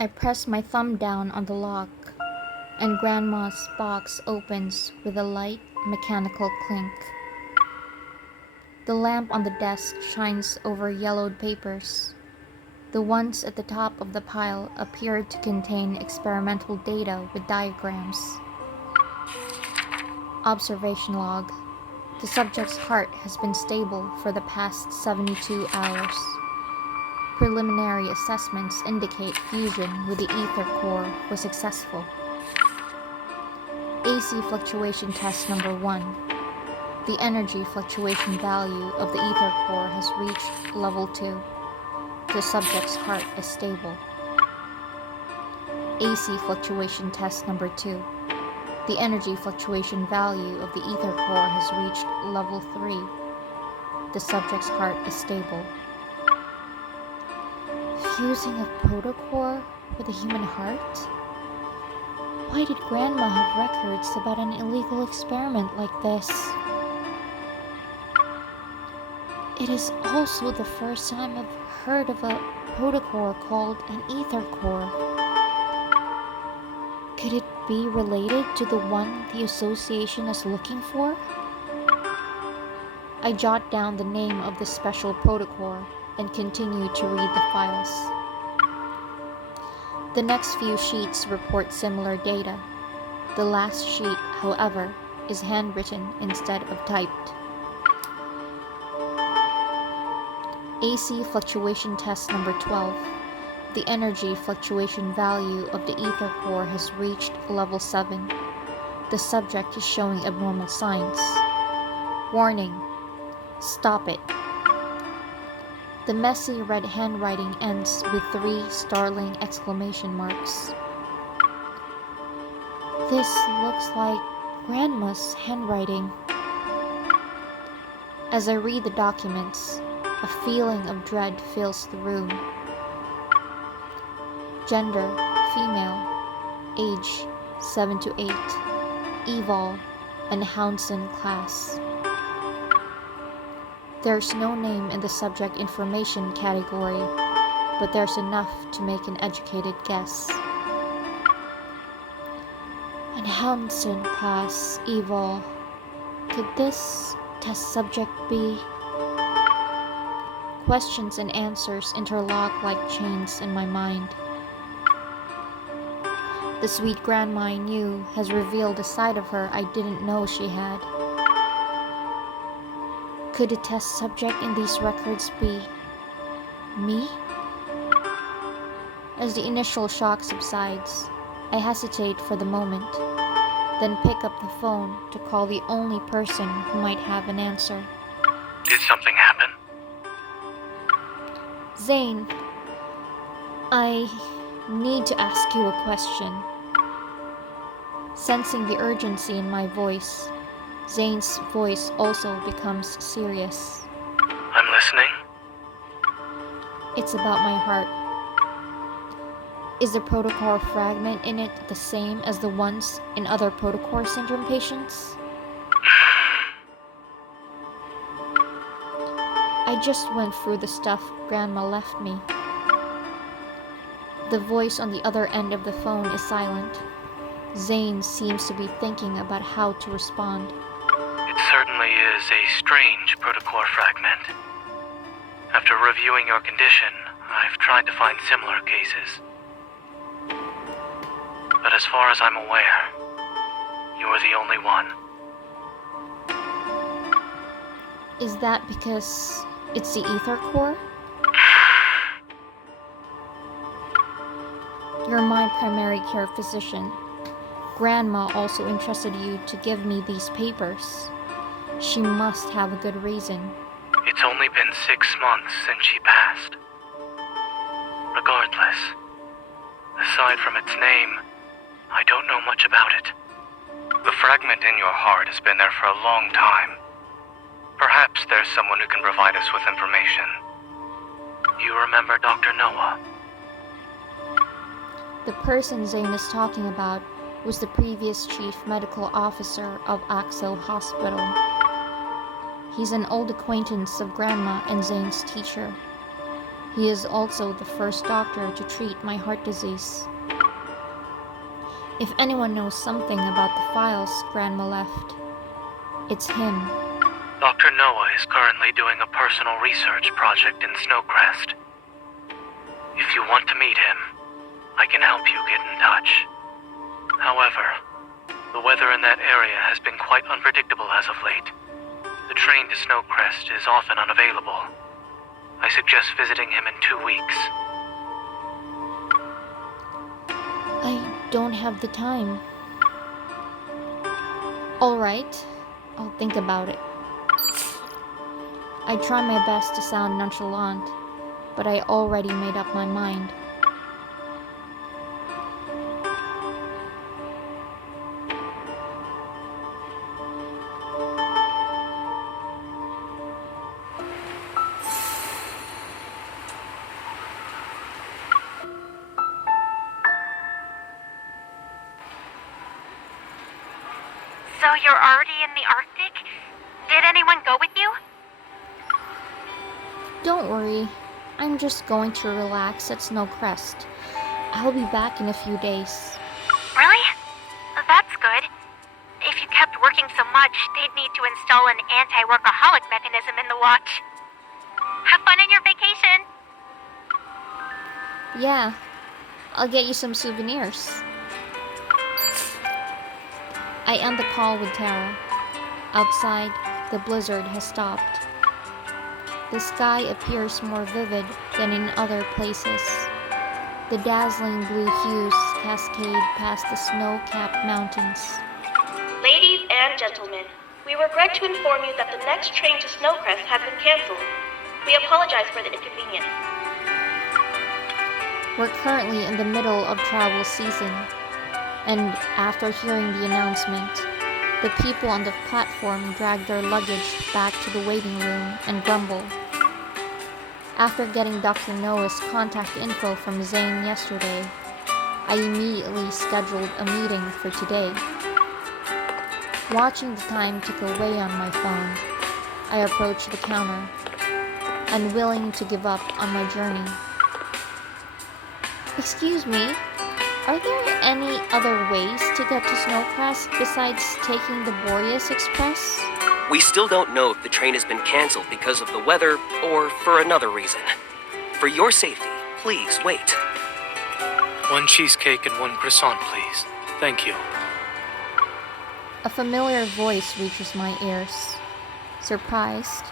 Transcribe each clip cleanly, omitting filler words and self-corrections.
I press my thumb down on the lock, and Grandma's box opens with a light, mechanical clink. The lamp on the desk shines over yellowed papers. The ones at the top of the pile appeared to contain experimental data with diagrams. Observation log. The subject's heart has been stable for the past 72 hours. Preliminary assessments indicate fusion with the ether core was successful. AC fluctuation test number 1. The energy fluctuation value of the ether core has reached level 2. The subject's heart is stable. AC fluctuation test number 2. The energy fluctuation value of the ether core has reached level 3. The subject's heart is stable. Fusing a protocore with a human heart? Why did Grandma have records about an illegal experiment like this? It is also the first time I've heard of a protocore called an ether core. Could it be related to the one the association is looking for? I jot down the name of the special protocore and continue to read the files. The next few sheets report similar data. The last sheet, however, is handwritten instead of typed. AC fluctuation test number 12. The energy fluctuation value of the ether core has reached level 7. The subject is showing abnormal signs. Warning. Stop it. The messy red handwriting ends with 3 startling exclamation marks. This looks like Grandma's handwriting. As I read the documents, a feeling of dread fills the room. Gender, female. Age, 7 to 8. Evol, and Hounson class. There's no name in the subject information category, but there's enough to make an educated guess. And Hounson class, Evol. Could this test subject be? Questions and answers interlock like chains in my mind. The sweet Grandma I knew has revealed a side of her I didn't know she had. Could the test subject in these records be me? As the initial shock subsides, I hesitate for the moment, then pick up the phone to call the only person who might have an answer. Did something happen? Zane, I need to ask you a question. Sensing the urgency in my voice, Zane's voice also becomes serious. I'm listening. It's about my heart. Is the protocore fragment in it the same as the ones in other protocore syndrome patients? I just went through the stuff Grandma left me. The voice on the other end of the phone is silent. Zane seems to be thinking about how to respond. It certainly is a strange protocore fragment. After reviewing your condition, I've tried to find similar cases. But as far as I'm aware, you're the only one. Is that because it's the ether core? You're my primary care physician. Grandma also entrusted you to give me these papers. She must have a good reason. It's only been 6 months since she passed. Regardless, aside from its name, I don't know much about it. The fragment in your heart has been there for a long time. Perhaps there's someone who can provide us with information. You remember Dr. Noah? The person Zane is talking about was the previous chief medical officer of Axel Hospital. He's an old acquaintance of Grandma and Zane's teacher. He is also the first doctor to treat my heart disease. If anyone knows something about the files Grandma left, it's him. Dr. Noah is currently doing a personal research project in Snowcrest. If you want to meet him, I can help you get in touch. However, the weather in that area has been quite unpredictable as of late. The train to Snowcrest is often unavailable. I suggest visiting him in 2 weeks. I don't have the time. Alright, I'll think about it. I try my best to sound nonchalant, but I already made up my mind. So you're already in the Arctic? Did anyone go with you? Don't worry, I'm just going to relax at Snowcrest. I'll be back in a few days. Really? That's good. If you kept working so much, they'd need to install an anti-workaholic mechanism in the watch. Have fun on your vacation! Yeah, I'll get you some souvenirs. I end the call with Tara. Outside, the blizzard has stopped. The sky appears more vivid than in other places. The dazzling blue hues cascade past the snow-capped mountains. Ladies and gentlemen, we regret to inform you that the next train to Snowcrest has been cancelled. We apologize for the inconvenience. We're currently in the middle of travel season, and after hearing the announcement, the people on the platform drag their luggage back to the waiting room and grumble. After getting Dr. Noah's contact info from Zane yesterday, I immediately scheduled a meeting for today. Watching the time tick away on my phone, I approach the counter, unwilling to give up on my journey. Excuse me, are there any other ways to get to Snowcrest besides taking the Boreas Express? We still don't know if the train has been canceled because of the weather or for another reason. For your safety, please wait. 1 cheesecake and 1 croissant, please. Thank you. A familiar voice reaches my ears. Surprised,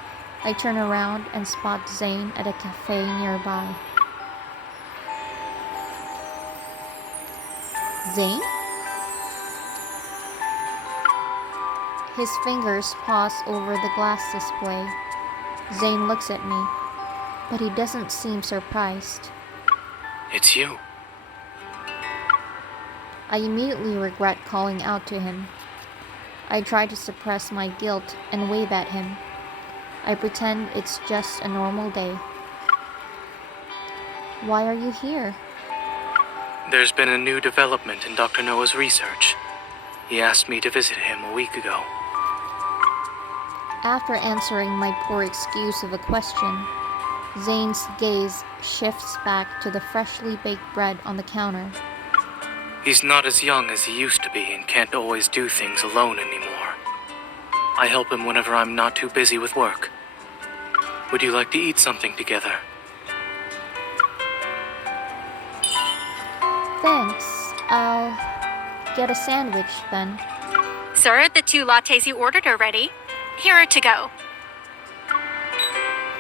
I turn around and spot Zane at a cafe nearby. Zane? His fingers pause over the glass display. Zane looks at me, but he doesn't seem surprised. It's you. I immediately regret calling out to him. I try to suppress my guilt and wave at him. I pretend it's just a normal day. Why are you here? There's been a new development in Dr. Noah's research. He asked me to visit him a week ago. After answering my poor excuse of a question, Zane's gaze shifts back to the freshly baked bread on the counter. He's not as young as he used to be and can't always do things alone anymore. I help him whenever I'm not too busy with work. Would you like to eat something together? Thanks. I'll get a sandwich then. Sir, the 2 lattes you ordered are ready. Here are to go.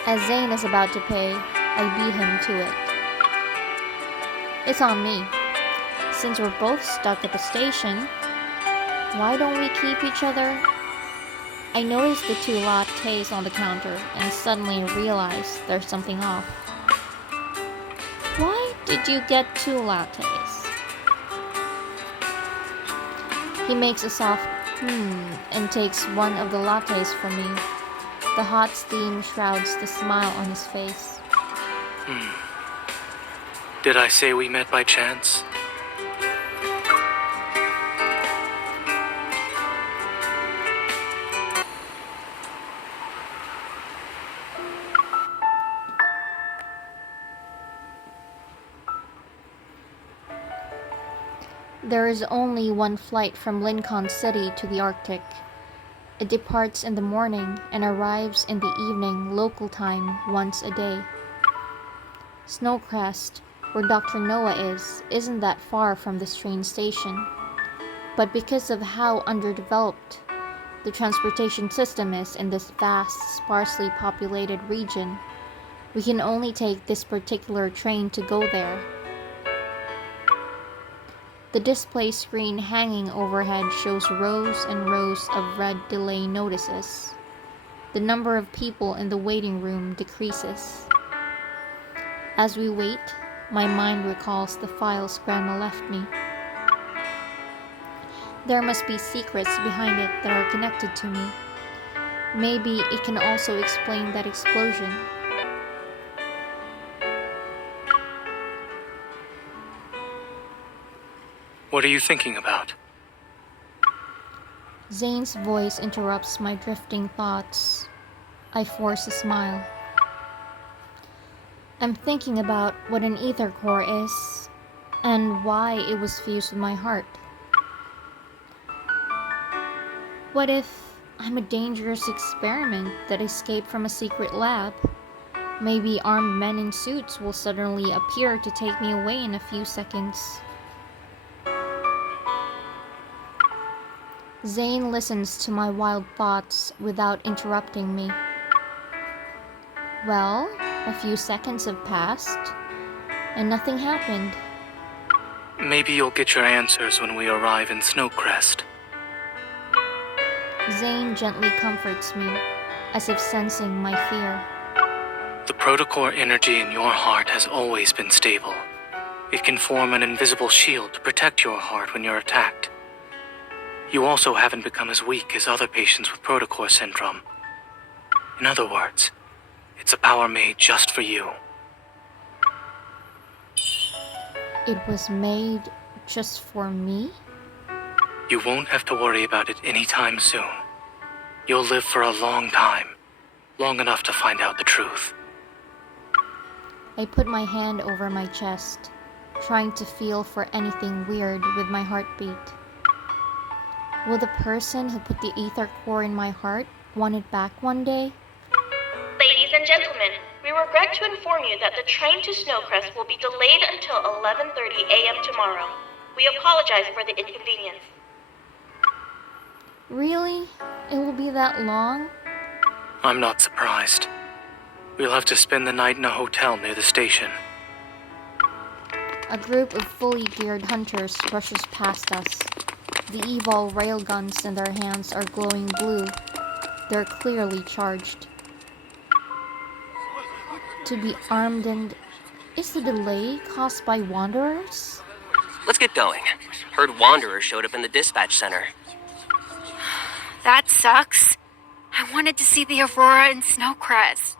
As Zane is about to pay, I beat him to it. It's on me. Since we're both stuck at the station, why don't we keep each other? I notice the 2 lattes on the counter and suddenly realize there's something off. Why did you get 2 lattes? He makes a soft and takes one of the lattes from me. The hot steam shrouds the smile on his face. Did I say we met by chance? There is only one flight from Lincoln City to the Arctic. It departs in the morning and arrives in the evening local time once a day. Snowcrest, where Dr. Noah is, isn't that far from this train station. But because of how underdeveloped the transportation system is in this vast, sparsely populated region, we can only take this particular train to go there. The display screen hanging overhead shows rows and rows of red delay notices. The number of people in the waiting room decreases. As we wait, my mind recalls the files Grandma left me. There must be secrets behind it that are connected to me. Maybe it can also explain that explosion. What are you thinking about? Zane's voice interrupts my drifting thoughts. I force a smile. I'm thinking about what an ether core is, and why it was fused with my heart. What if I'm a dangerous experiment that escaped from a secret lab? Maybe armed men in suits will suddenly appear to take me away in a few seconds. Zane listens to my wild thoughts without interrupting me. Well, a few seconds have passed, and nothing happened. Maybe you'll get your answers when we arrive in Snowcrest. Zane gently comforts me, as if sensing my fear. The protocore energy in your heart has always been stable. It can form an invisible shield to protect your heart when you're attacked. You also haven't become as weak as other patients with protocore syndrome. In other words, it's a power made just for you. It was made just for me? You won't have to worry about it anytime soon. You'll live for a long time, long enough to find out the truth. I put my hand over my chest, trying to feel for anything weird with my heartbeat. Will the person who put the ether core in my heart want it back one day? Ladies and gentlemen, we regret to inform you that the train to Snowcrest will be delayed until 11:30 a.m. tomorrow. We apologize for the inconvenience. Really? It will be that long? I'm not surprised. We'll have to spend the night in a hotel near the station. A group of fully geared hunters brushes past us. The evil railguns in their hands are glowing blue. They're clearly charged. To be armed and... Is the delay caused by wanderers? Let's get going. Heard wanderers showed up in the dispatch center. That sucks. I wanted to see the Aurora and Snowcrest.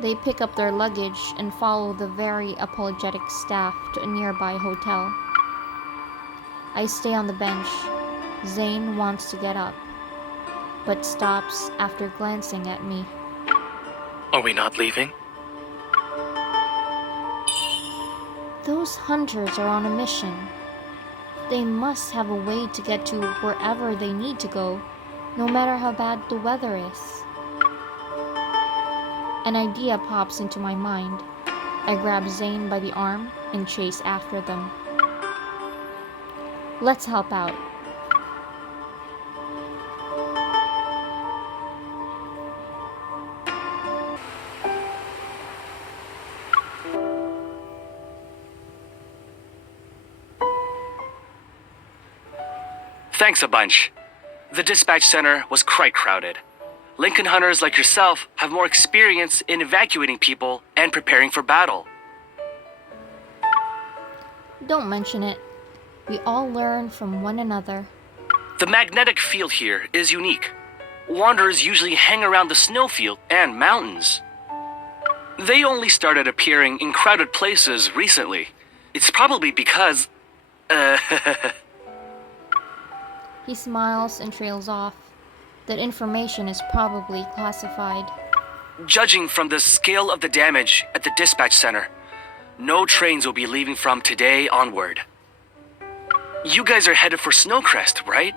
They pick up their luggage and follow the very apologetic staff to a nearby hotel. I stay on the bench. Zane wants to get up, but stops after glancing at me. Are we not leaving? Those hunters are on a mission. They must have a way to get to wherever they need to go, no matter how bad the weather is. An idea pops into my mind. I grab Zane by the arm and chase after them. Let's help out. Thanks a bunch. The dispatch center was quite crowded. Lincoln hunters like yourself have more experience in evacuating people and preparing for battle. Don't mention it. We all learn from one another. The magnetic field here is unique. Wanderers usually hang around the snowfield and mountains. They only started appearing in crowded places recently. It's probably because... He smiles and trails off. That information is probably classified. Judging from the scale of the damage at the dispatch center, no trains will be leaving from today onward. You guys are headed for Snowcrest, right?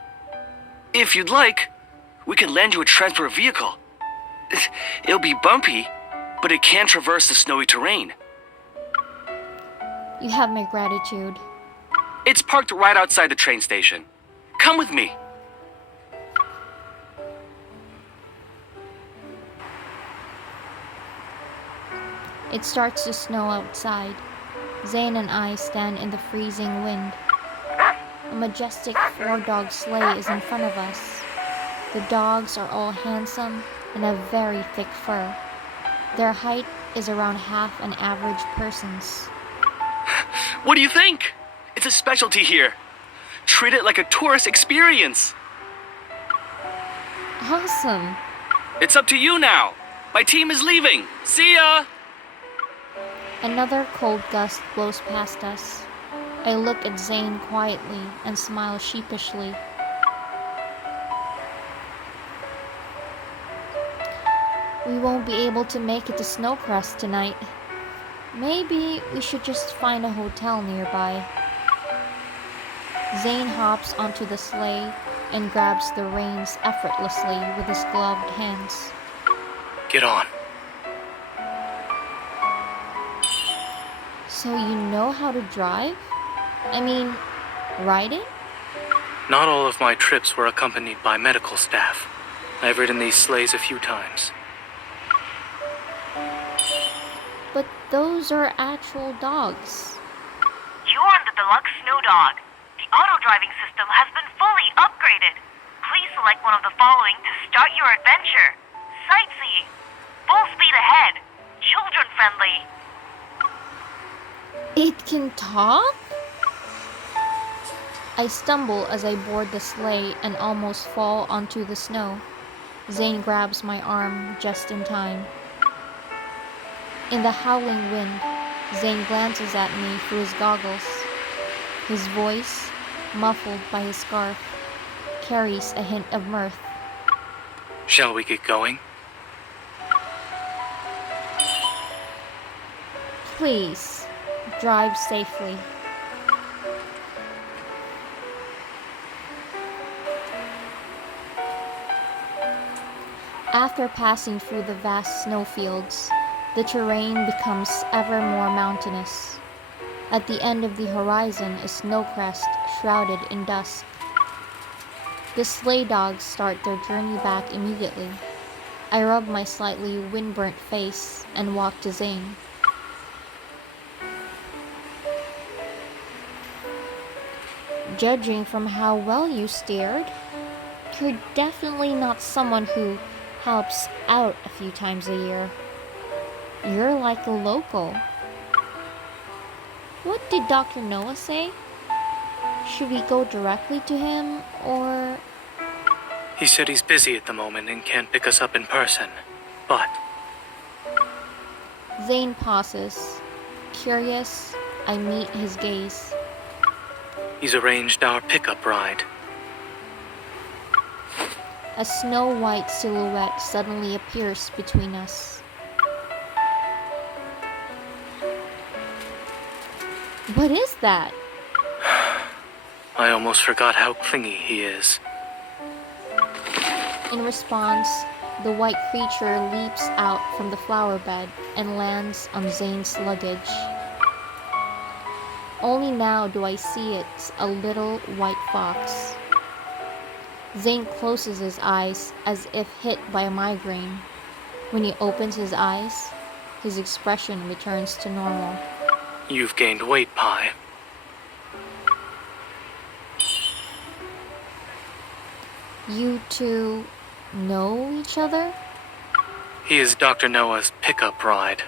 If you'd like, we can lend you a transport vehicle. It'll be bumpy, but it can traverse the snowy terrain. You have my gratitude. It's parked right outside the train station. Come with me. It starts to snow outside. Zane and I stand in the freezing wind. A majestic four-dog sleigh is in front of us. The dogs are all handsome and have very thick fur. Their height is around half an average person's. What do you think? It's a specialty here. Treat it like a tourist experience. Awesome! It's up to you now. My team is leaving. See ya! Another cold gust blows past us. I look at Zane quietly and smile sheepishly. We won't be able to make it to Snowcrest tonight. Maybe we should just find a hotel nearby. Zane hops onto the sleigh and grabs the reins effortlessly with his gloved hands. Get on. So you know how to drive? I mean, ride it? Not all of my trips were accompanied by medical staff. I've ridden these sleighs a few times. But those are actual dogs. You're on the deluxe snow dog. The auto-driving system has been fully upgraded. Please select one of the following to start your adventure. Sightseeing. Full speed ahead. Children-friendly. It can talk? I stumble as I board the sleigh and almost fall onto the snow. Zane grabs my arm just in time. In the howling wind, Zane glances at me through his goggles. His voice, muffled by his scarf, carries a hint of mirth. Shall we get going? Please, drive safely. After passing through the vast snowfields, the terrain becomes ever more mountainous. At the end of the horizon is Snowcrest, shrouded in dusk. The sleigh dogs start their journey back immediately. I rub my slightly windburnt face and walk to Zane. Judging from how well you steered, you're definitely not someone who helps out a few times a year. You're like a local. What did Dr. Noah say? Should we go directly to him, or... He said he's busy at the moment and can't pick us up in person. But Zane pauses. Curious, I meet his gaze. he's arranged our pickup ride. A snow-white silhouette suddenly appears between us. What is that? I almost forgot how clingy he is. In response, the white creature leaps out from the flower bed and lands on Zane's luggage. Only now do I see it's a little white fox. Zane closes his eyes as if hit by a migraine. When he opens his eyes, his expression returns to normal. You've gained weight, Pi. You two know each other? He is Dr. Noah's pickup ride.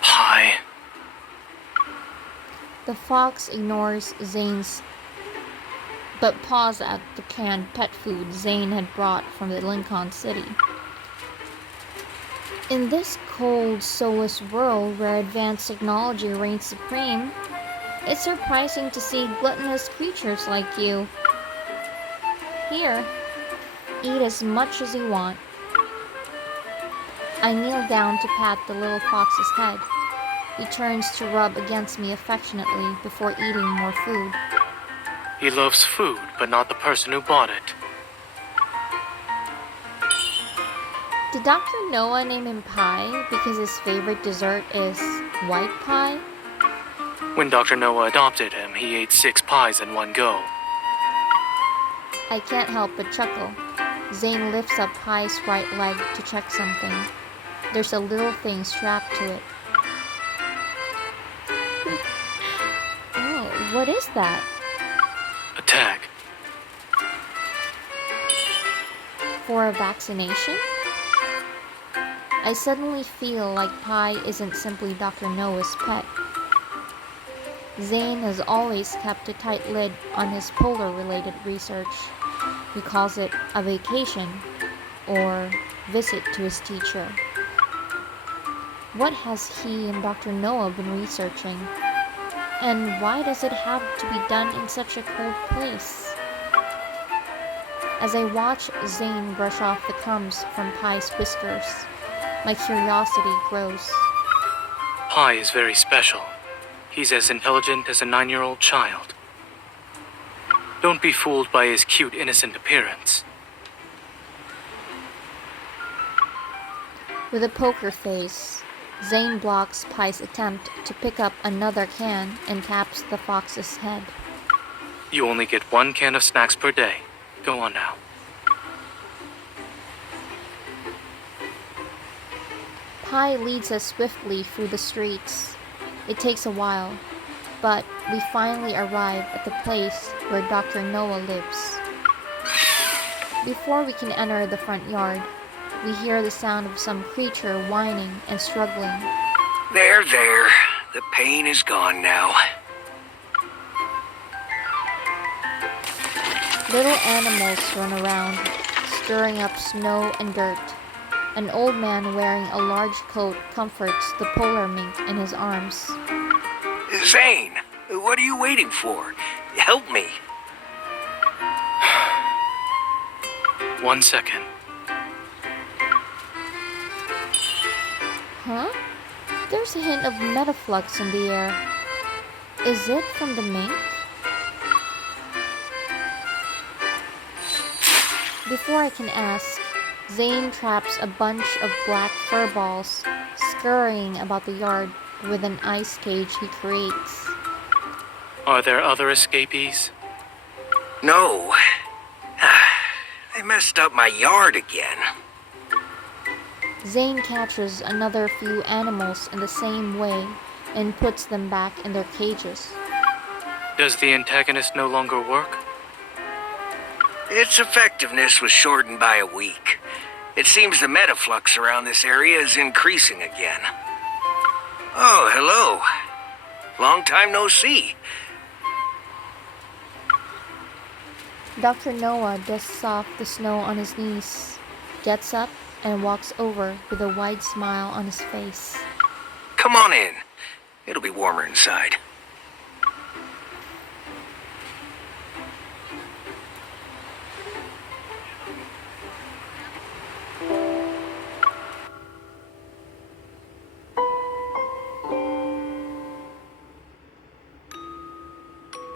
Pi. The fox ignores Zane's but paws at the canned pet food Zane had brought from the Lincoln City. In this cold, soulless world where advanced technology reigns supreme, It's surprising to see gluttonous creatures like you. Here, eat as much as you want. I kneel down to pat the little fox's head. He turns to rub against me affectionately before eating more food. He loves food, but not the person who bought it. Did Dr. Noah name him Pie because his favorite dessert is white pie? When Dr. Noah adopted him, he ate 6 pies in one go. I can't help but chuckle. Zane lifts up Pie's right leg to check something. There's a little thing strapped to it. Oh, what is that? A tag. For a vaccination? I suddenly feel like Pie isn't simply Dr. Noah's pet. Zane has always kept a tight lid on his polar-related research. He calls it a vacation or visit to his teacher. What has he and Dr. Noah been researching? And why does it have to be done in such a cold place? As I watch Zane brush off the crumbs from Pie's whiskers, my curiosity grows. Pie is very special. He's as intelligent as a 9-year-old child. Don't be fooled by his cute, innocent appearance. With a poker face, Zane blocks Pie's attempt to pick up another can and taps the fox's head. You only get 1 can of snacks per day. Go on now. Pie leads us swiftly through the streets. It takes a while, but we finally arrive at the place where Dr. Noah lives. Before we can enter the front yard, we hear the sound of some creature whining and struggling. There. The pain is gone now. Little animals run around, stirring up snow and dirt. An old man wearing a large coat comforts the polar mink in his arms. Zane, what are you waiting for? Help me. 1 second. Huh? There's a hint of metaflux in the air. Is it from the mink? Before I can ask, Zane traps a bunch of black fur balls, scurrying about the yard with an ice cage he creates. Are there other escapees? No. They messed up my yard again. Zane catches another few animals in the same way and puts them back in their cages. Does the antagonist no longer work? Its effectiveness was shortened by a week. It seems the metaflux around this area is increasing again. Oh, hello. Long time no see. Dr. Noah dusts off the snow on his knees, gets up, and walks over with a wide smile on his face. Come on in. It'll be warmer inside.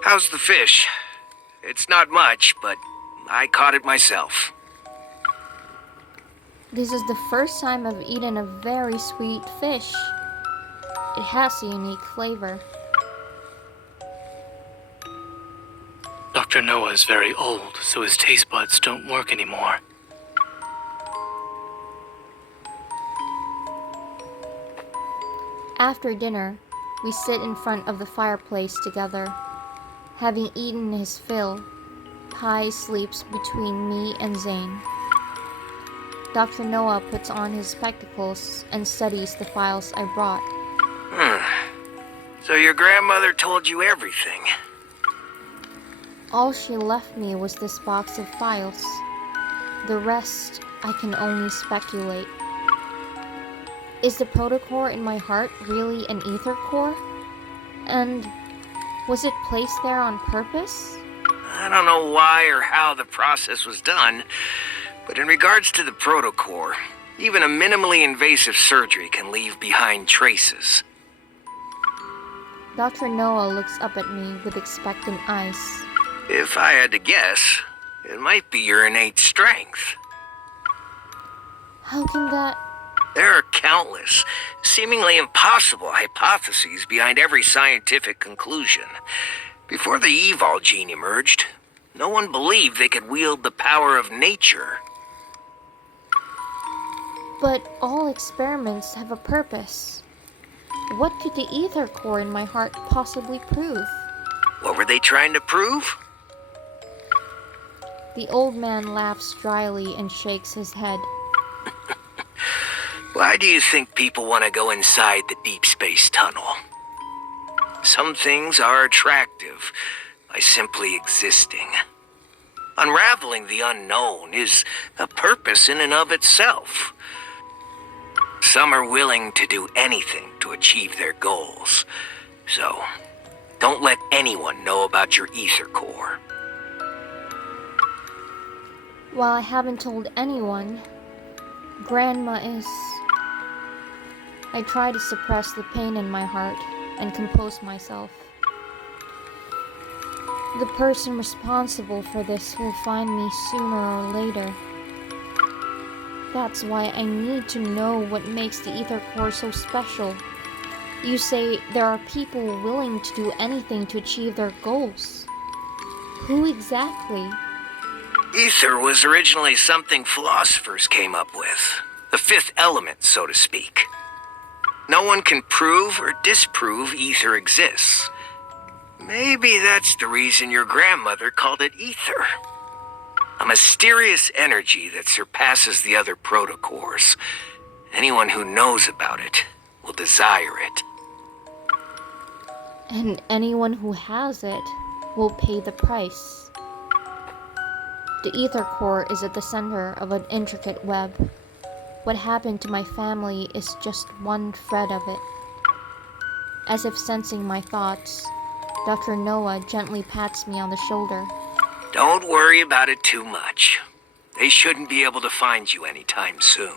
How's the fish? It's not much, but I caught it myself. This is the first time I've eaten a very sweet fish. It has a unique flavor. Dr. Noah is very old, so his taste buds don't work anymore. After dinner, we sit in front of the fireplace together. Having eaten his fill, Pie sleeps between me and Zane. Dr. Noah puts on his spectacles and studies the files I brought. So your grandmother told you everything? All she left me was this box of files. The rest, I can only speculate. Is the protocore in my heart really an ether core? And Was it placed there on purpose? I don't know why or how the process was done, but in regards to the protocore, even a minimally invasive surgery can leave behind traces. Dr. Noah looks up at me with expectant eyes. If I had to guess, it might be your innate strength. How can that... There are countless, seemingly impossible hypotheses behind every scientific conclusion. Before the Evol gene emerged, no one believed they could wield the power of nature. But all experiments have a purpose. What could the ether core in my heart possibly prove? What were they trying to prove? The old man laughs dryly and shakes his head. Why do you think people want to go inside the Deepspace tunnel? Some things are attractive by simply existing. Unraveling the unknown is a purpose in and of itself. Some are willing to do anything to achieve their goals. So, don't let anyone know about your ether core. While I haven't told anyone, Grandma is... I try to suppress the pain in my heart and compose myself. The person responsible for this will find me sooner or later. That's why I need to know what makes the ether core so special. You say there are people willing to do anything to achieve their goals. Who exactly? Ether was originally something philosophers came up with. The fifth element, so to speak. No one can prove or disprove ether exists. Maybe that's the reason your grandmother called it ether. A mysterious energy that surpasses the other protocores. Anyone who knows about it will desire it. And anyone who has it will pay the price. The ether core is at the center of an intricate web. What happened to my family is just one thread of it. As if sensing my thoughts, Dr. Noah gently pats me on the shoulder. Don't worry about it too much. They shouldn't be able to find you anytime soon.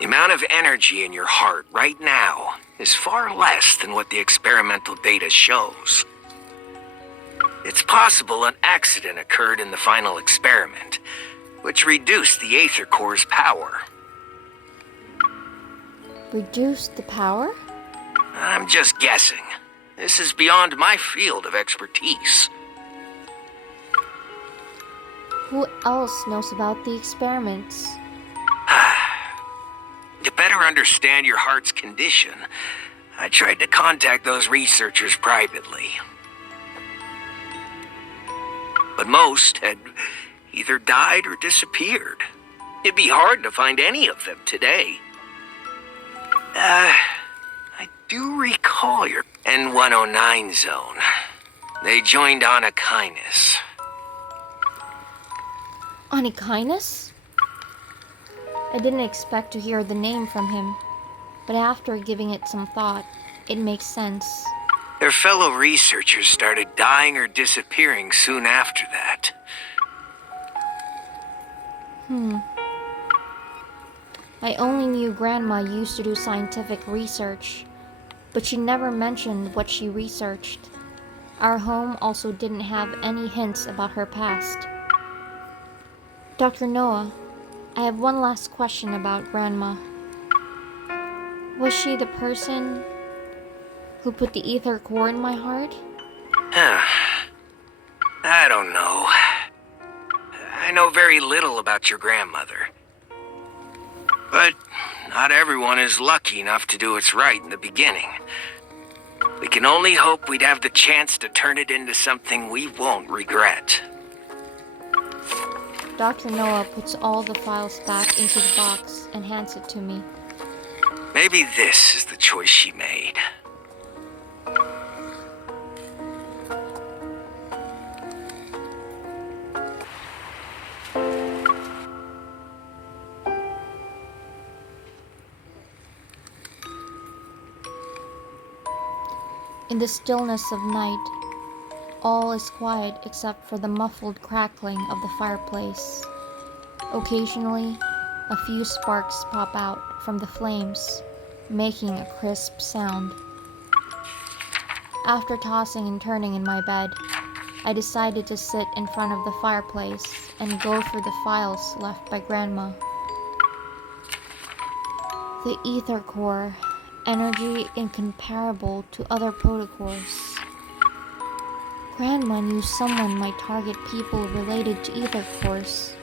The amount of energy in your heart right now is far less than what the experimental data shows. It's possible an accident occurred in the final experiment, which reduced the ether core's power. Reduced the power? I'm just guessing. This is beyond my field of expertise. Who else knows about the experiments? To better understand your heart's condition, I tried to contact those researchers privately. But most had either died or disappeared. It'd be hard to find any of them today. I do recall your N109 zone. They joined on a kindness. Onikinus? I didn't expect to hear the name from him, but after giving it some thought, it makes sense. Their fellow researchers started dying or disappearing soon after that. I only knew Grandma used to do scientific research, but she never mentioned what she researched. Our home also didn't have any hints about her past. Dr. Noah, I have one last question about Grandma. Was she the person who put the ether core in my heart? I don't know. I know very little about your grandmother. But not everyone is lucky enough to do what's right in the beginning. We can only hope we'd have the chance to turn it into something we won't regret. Dr. Noah puts all the files back into the box and hands it to me. Maybe this is the choice she made. In the stillness of night, all is quiet except for the muffled crackling of the fireplace. Occasionally, a few sparks pop out from the flames, making a crisp sound. After tossing and turning in my bed, I decided to sit in front of the fireplace and go through the files left by Grandma. The ether core, energy incomparable to other protocores. Grandma knew someone might target people related to ether cores.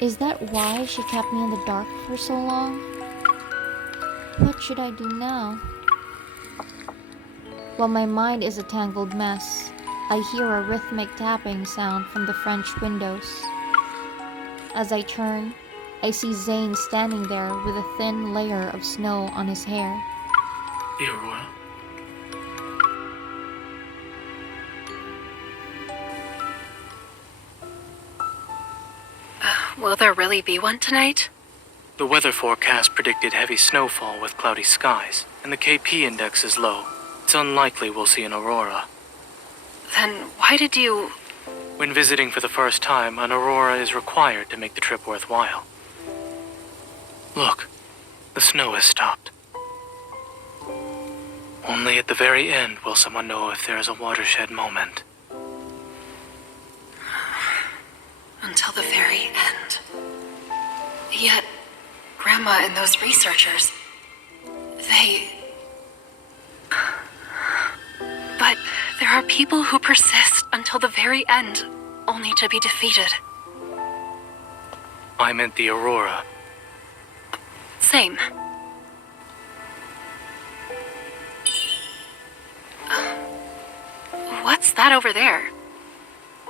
Is that why she kept me in the dark for so long? What should I do now? While my mind is a tangled mess, I hear a rhythmic tapping sound from the French windows. As I turn, I see Zane standing there with a thin layer of snow on his hair. The Aurora? Will there really be one tonight? The weather forecast predicted heavy snowfall with cloudy skies, and the KP index is low. It's unlikely we'll see an aurora. Then why did you... When visiting for the first time, an aurora is required to make the trip worthwhile. Look, the snow has stopped. Only at the very end will someone know if there is a watershed moment. Until the very end. Yet, Grandma and those researchers, they... But there are people who persist until the very end, only to be defeated. I meant the Aurora. Same. What's that over there?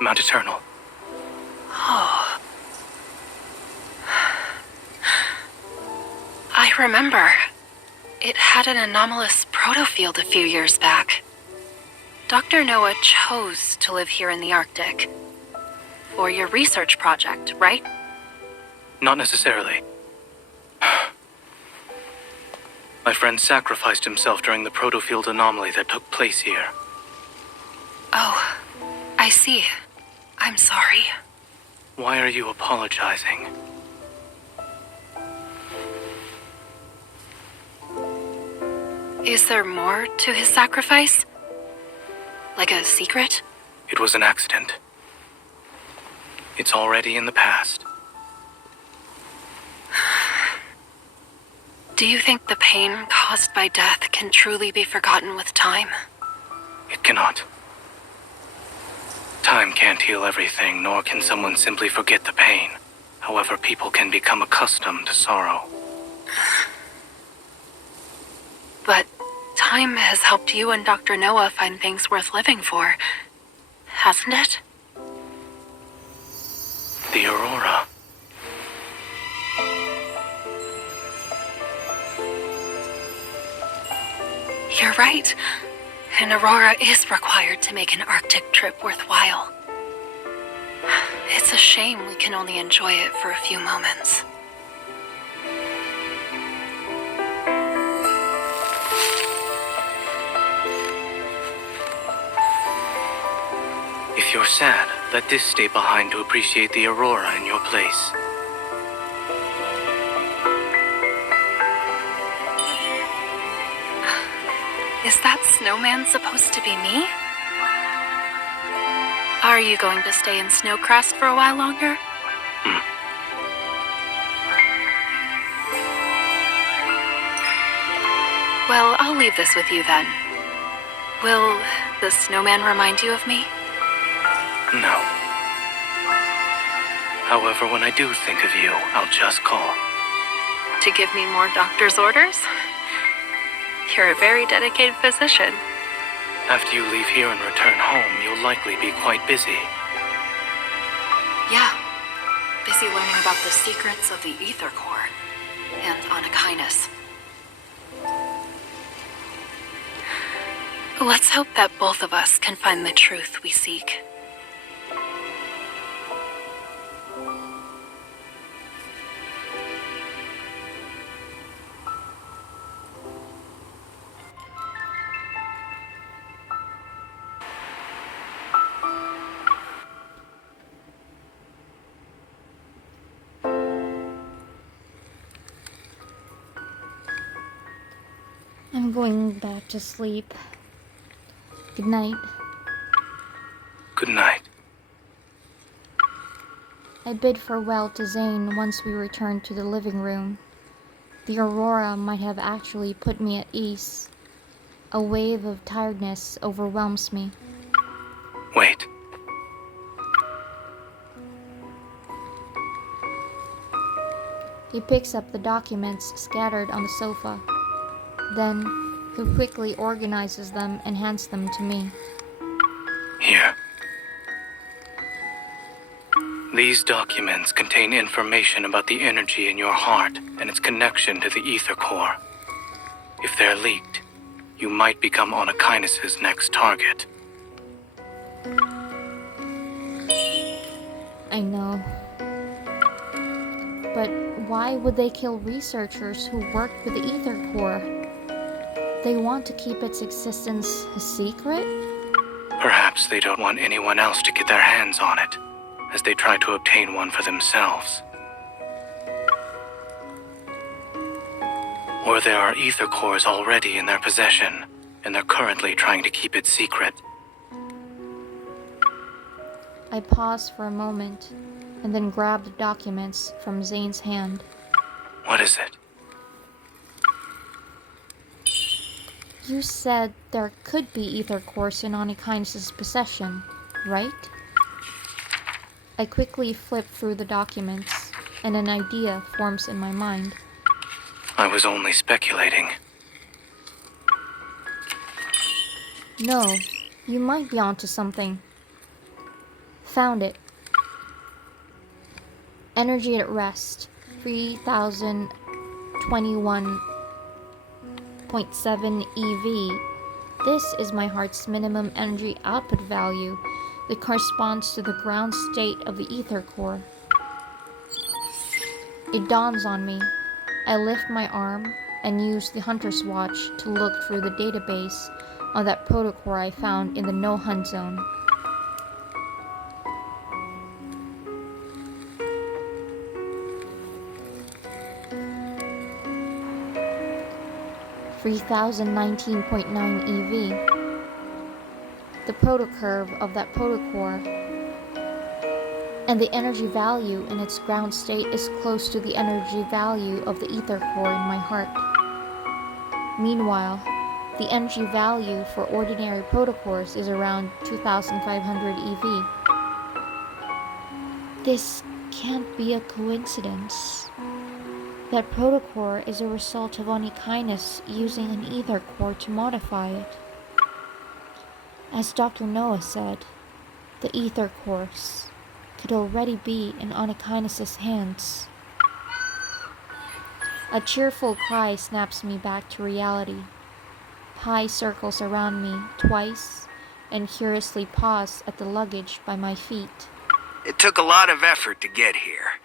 Mount Eternal. Oh. I remember. It had an anomalous protofield a few years back. Dr. Noah chose to live here in the Arctic. For your research project, right? Not necessarily. My friend sacrificed himself during the protofield anomaly that took place here. Oh, I see. I'm sorry. Why are you apologizing? Is there more to his sacrifice? Like a secret? It was an accident. It's already in the past. Do you think the pain caused by death can truly be forgotten with time? It cannot. Time can't heal everything, nor can someone simply forget the pain. However, people can become accustomed to sorrow. But time has helped you and Dr. Noah find things worth living for, hasn't it? The Aurora. You're right. An Aurora is required to make an Arctic trip worthwhile. It's a shame we can only enjoy it for a few moments. If you're sad, let this stay behind to appreciate the Aurora in your place. Is that snowman supposed to be me? Are you going to stay in Snowcrest for a while longer? Well, I'll leave this with you then. Will the snowman remind you of me? No. However, when I do think of you, I'll just call. To give me more doctor's orders? You're a very dedicated physician. After you leave here and return home, you'll likely be quite busy. Yeah. Busy learning about the secrets of the ether core and Anakinus. Let's hope that both of us can find the truth we seek. I'm going back to sleep. Good night. Good night. I bid farewell to Zane once we returned to the living room. The Aurora might have actually put me at ease. A wave of tiredness overwhelms me. Wait. He picks up the documents scattered on the sofa. Then, he quickly organizes them and hands them to me. Here. These documents contain information about the energy in your heart and its connection to the ether core. If they're leaked, you might become Onakainis' next target. I know. But why would they kill researchers who worked with the ether core? They want to keep its existence a secret? Perhaps they don't want anyone else to get their hands on it, as they try to obtain one for themselves. Or there are ether cores already in their possession, and they're currently trying to keep it secret. I pause for a moment, and then grab the documents from Zane's hand. What is it? You said there could be ether cores in Onakainis' possession, right? I quickly flip through the documents, and an idea forms in my mind. I was only speculating. No, you might be onto something. Found it. Energy at rest, 3021.7 EV. This is my heart's minimum energy output value that corresponds to the ground state of the ether core. It dawns on me. I lift my arm and use the hunter's watch to look through the database on that protocore I found in the no-hunt zone. $3,019.9 EV. The protocurve of that protocore and the energy value in its ground state is close to the energy value of the ether core in my heart. Meanwhile, the energy value for ordinary protocores is around 2,500 EV. This can't be a coincidence. That protocore is a result of Onakainis using an ether core to modify it. As Dr. Noah said, the ether cores could already be in Onakainis' hands. A cheerful cry snaps me back to reality. Pi circles around me twice and curiously paws at the luggage by my feet. It took a lot of effort to get here.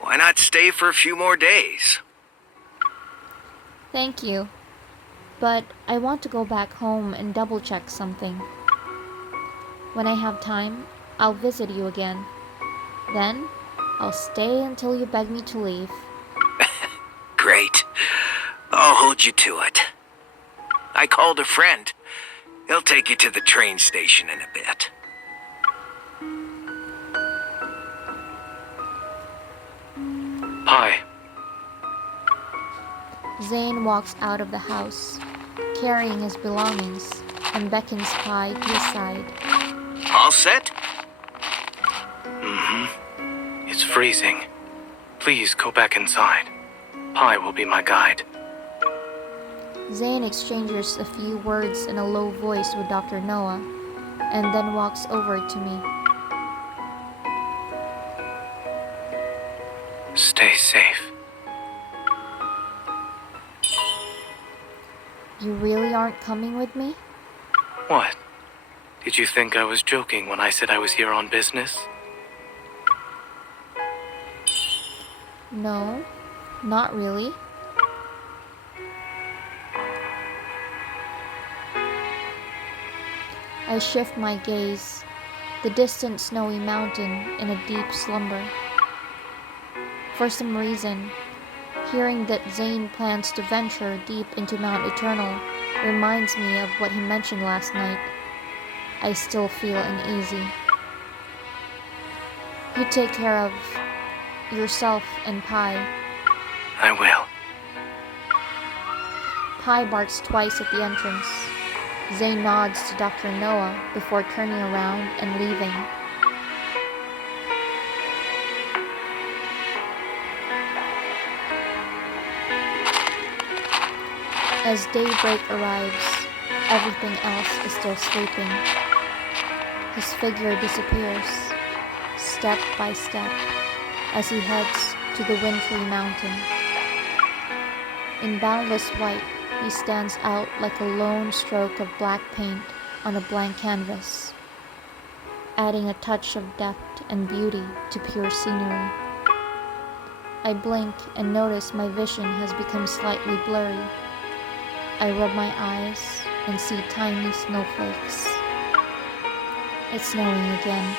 Why not stay for a few more days? Thank you, but I want to go back home and double check something. When I have time, I'll visit you again. Then, I'll stay until you beg me to leave. Great. I'll hold you to it. I called a friend. He'll take you to the train station in a bit. Pi. Zane walks out of the house, carrying his belongings, and beckons Pi to his side. All set? It's freezing. Please go back inside. Pi will be my guide. Zane exchanges a few words in a low voice with Dr. Noah, and then walks over to me. Stay safe. You really aren't coming with me? What? Did you think I was joking when I said I was here on business? No, not really. I shift my gaze, the distant snowy mountain in a deep slumber. For some reason, Hearing that Zane plans to venture deep into Mount Eternal reminds me of what he mentioned last night. I still feel uneasy. You take care of yourself and Pi. I will. Pi barks twice at the entrance. Zane nods to Dr. Noah before turning around and leaving. As daybreak arrives, everything else is still sleeping. His figure disappears, step by step, as he heads to the wintry mountain. In boundless white, he stands out like a lone stroke of black paint on a blank canvas, adding a touch of depth and beauty to pure scenery. I blink and notice my vision has become slightly blurry. I rub my eyes and see tiny snowflakes. It's snowing again.